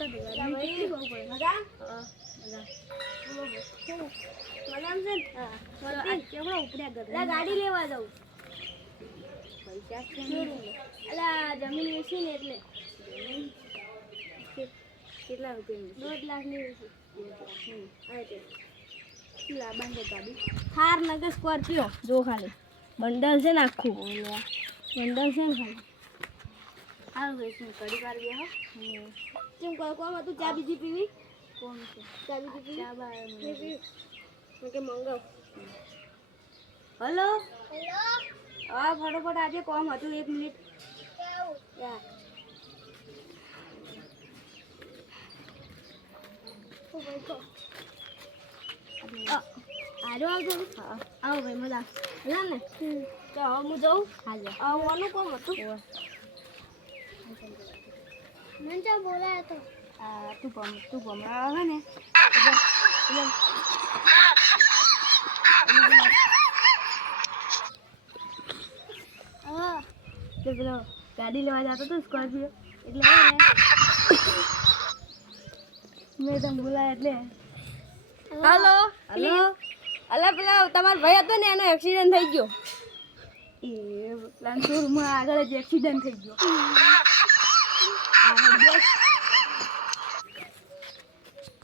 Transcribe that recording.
જતા દેવા ભાઈ બહુ પડે મજા હા મજા મજામ છે હા કેવડો ઉપડ્યા ગયો ગાડી લેવા જાઉં પૈસા છે અલા જમીન વેચી ને એટલે કેટલા રૂપિયા 1.5 લાખ ની વેચી આ તે લાબાન છે ગાડી થાર નગર સ્કોર્પિયો જો ખાલી બંડલ છે ને આખું બંડલ છે ને ખાલી હાલ વેચી કડી વાર બે હો કેમ કોમ હતું ચા બીજી પીવી કોણ છે ચા બીજી પીવી ચા બા મને કે મંગાવ હેલો હેલો હા ફટાફટ આજે કોમ હતું 1 મિનિટ યા ઓ ભાઈ કો આરો આવજો હા આવો ભાઈ મજા ના ને તો હું જાઉં હાલે આવવાનું કોમ હતું મને તો બોલાય તો તું ભમરા આવે ને એટલે પેલો ગાડી લેવા જતો હતો સ્કોર્પિયો એટલે મેં તમે બોલાય એટલે હાલો હલો અલા પેલા તમારો ભાઈ હતો ને એનો એક્સિડન્ટ થઈ ગયો એ પ્લાન શોરૂમમાં આગળ જ એક્સિડન્ટ થઈ ગયો